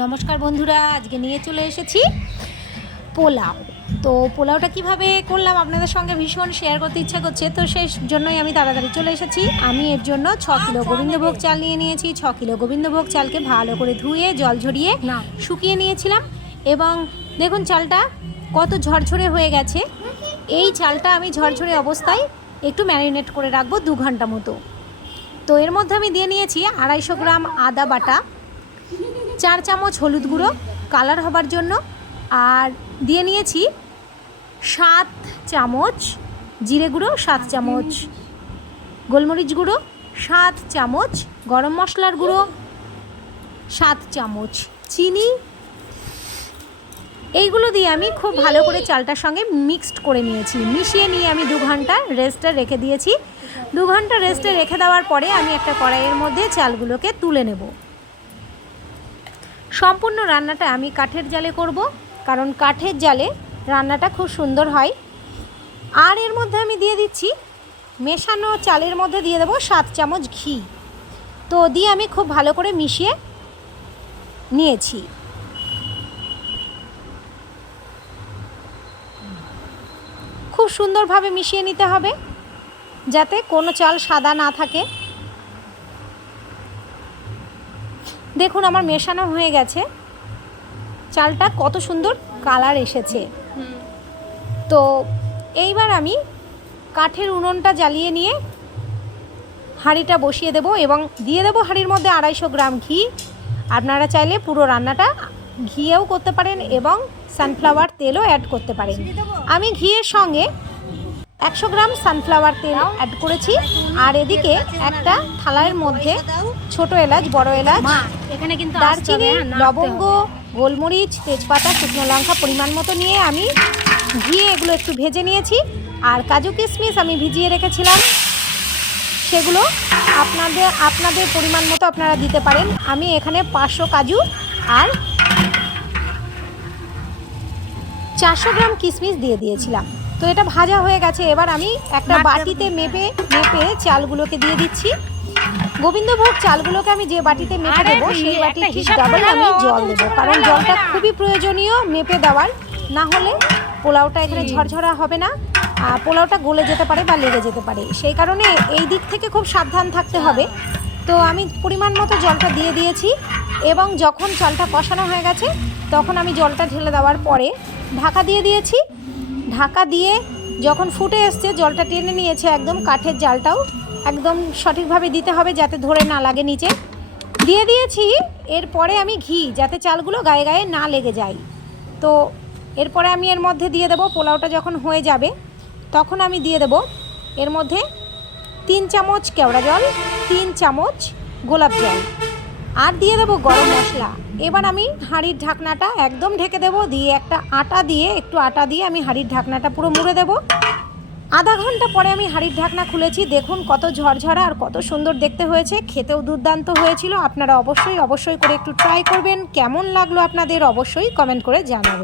নমস্কার বন্ধুরা, আজকে নিয়ে চলে এসেছি পোলাও। তো পোলাওটা কিভাবে করলাম আপনাদের সঙ্গে ভীষণ শেয়ার করতে ইচ্ছা করছে, তো সেই জন্যই আমি তাড়াতাড়ি চলে এসেছি। আমি এর জন্য 6 কিলো গোবিন্দভোগ চাল নিয়ে নিয়েছি। 6 কিলো গোবিন্দভোগ চালকে ভালো করে ধুয়ে জল ঝরিয়ে শুকিয়ে নিয়েছিলাম, এবং দেখুন চালটা কত ঝরঝরে হয়ে গেছে। এই চালটা আমি ঝরঝরে অবস্থায় একটু ম্যারিনেট করে রাখবো 2 ঘন্টা মতো। তো এর মধ্যে আমি দিয়ে নিয়েছি 250 গ্রাম আদা বাটা, 4 চামচ হলুদ গুঁড়ো কালার হবার জন্য, আর দিয়ে নিয়েছি 7 চামচ জিরে গুঁড়ো, 7 চামচ গোলমরিচ গুঁড়ো, 7 চামচ গরম মশলার গুঁড়ো, 7 চামচ চিনি। এইগুলো দিয়ে আমি খুব ভালো করে চালটার সঙ্গে মিক্সড করে নিয়েছি। মিশিয়ে নিয়ে আমি 2 ঘন্টা রেস্টে রেখে দিয়েছি। 2 ঘন্টা রেস্টে রেখে দেওয়ার পরে আমি একটা কড়াইয়ের মধ্যে চালগুলোকে তুলে নেব। সম্পূর্ণ রান্নাটা আমি কাঠের জালে করব, কারণ কাঠের জালে রান্নাটা খুব সুন্দর হয়। আর এর মধ্যে আমি দিয়ে দিচ্ছি, মেশানো চালের মধ্যে দিয়ে দেবো 7 চামচ ঘি। তো দিয়ে আমি খুব ভালো করে মিশিয়ে নিয়েছি। খুব সুন্দরভাবে মিশিয়ে নিতে হবে যাতে কোনো চাল সাদা না থাকে। দেখুন আমার মেশানো হয়ে গেছে, চালটা কত সুন্দর কালার এসেছে। তো এইবার আমি কাঠের উনুনটা জ্বালিয়ে নিয়ে হাঁড়িটা বসিয়ে দেব, এবং দিয়ে দেবো হাঁড়ির মধ্যে 250 গ্রাম ঘি। আপনারা চাইলে পুরো রান্নাটা ঘিয়েও করতে পারেন এবং সানফ্লাওয়ার তেলও অ্যাড করতে পারেন। আমি ঘিয়ের সঙ্গে 100 গ্রাম সানফ্লাওয়ার তেল অ্যাড করেছি। আর এদিকে একটা থালার মধ্যে ছোট এলাচ, বড় এলাচ, এখানে কিন্তু দারচিনি, লবঙ্গ, গোলমরিচ, তেজপাতা, শুকনো লঙ্কা পরিমাণ মতো নিয়ে আমি ঘিয়ে এগুলো একটু ভেজে নিয়েছি। আর কাজু কিশমিশ আমি ভিজিয়ে রেখেছিলাম, সেগুলো আপনাদের পরিমাণ মতো আপনারা দিতে পারেন। আমি এখানে 500 কাজু আর 400 গ্রাম কিশমিশ দিয়ে দিয়েছিলাম। তো এটা ভাজা হয়ে গেছে। এবার আমি একটা বাটিতে মেপে চালগুলোকে দিয়ে দিচ্ছি। গোবিন্দভোগ চালগুলোকে আমি যে বাটিতে মেপে দেবো সেই বাটির ঠিক ডাবল আমি জল দেবো, কারণ জলটা খুবই প্রয়োজনীয় মেপে দেওয়ার। না হলে পোলাওটা এখানে ঝরঝরা হবে না, পোলাওটা গলে যেতে পারে বা লেগে যেতে পারে। সেই কারণে এই দিক থেকে খুব সাবধান থাকতে হবে। তো আমি পরিমাণ মতো জলটা দিয়ে দিয়েছি, এবং যখন চালটা কষানো হয়ে গেছে তখন আমি জলটা ঢেলে দেওয়ার পরে ঢাকা দিয়ে দিয়েছি। ঢাকা দিয়ে যখন ফুটে এসছে, জলটা টেনে নিয়েছে একদম, কাঠের জালটাও একদম সঠিকভাবে দিতে হবে যাতে ধরে না লাগে নিচে। দিয়ে দিয়েছি এরপরে আমি ঘি, যাতে চালগুলো গায়ে গায়ে না লেগে যায়। তো এরপরে আমি এর মধ্যে দিয়ে দেবো, পোলাওটা যখন হয়ে যাবে তখন আমি দিয়ে দেবো এর মধ্যে 3 চামচ কেওড়া জল, 3 চামচ গোলাপ জল, আর দিয়ে দেবো গরম মশলা। এবার আমি হাঁড়ির ঢাকনাটা একদম ঢেকে দেবো, দিয়ে একটু আটা দিয়ে আমি হাঁড়ির ঢাকনাটা পুরো মুড়ে দেবো। আধা ঘন্টা পরে আমি হাঁড়ির ঢাকনা খুলেছি। দেখুন কত ঝরঝরা আর কত সুন্দর দেখতে হয়েছে, খেতেও দুর্দান্ত হয়েছিল। আপনারা অবশ্যই করে একটু ট্রাই করবেন। কেমন লাগলো আপনাদের অবশ্যই কমেন্ট করে জানাবেন।